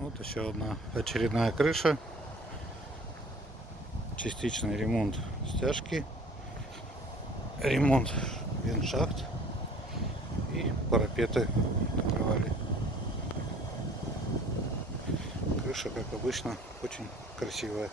Вот еще одна очередная крыша. Частичный ремонт стяжки, ремонт вентшахт и парапеты накрывали. Крыша, как обычно, очень красивая.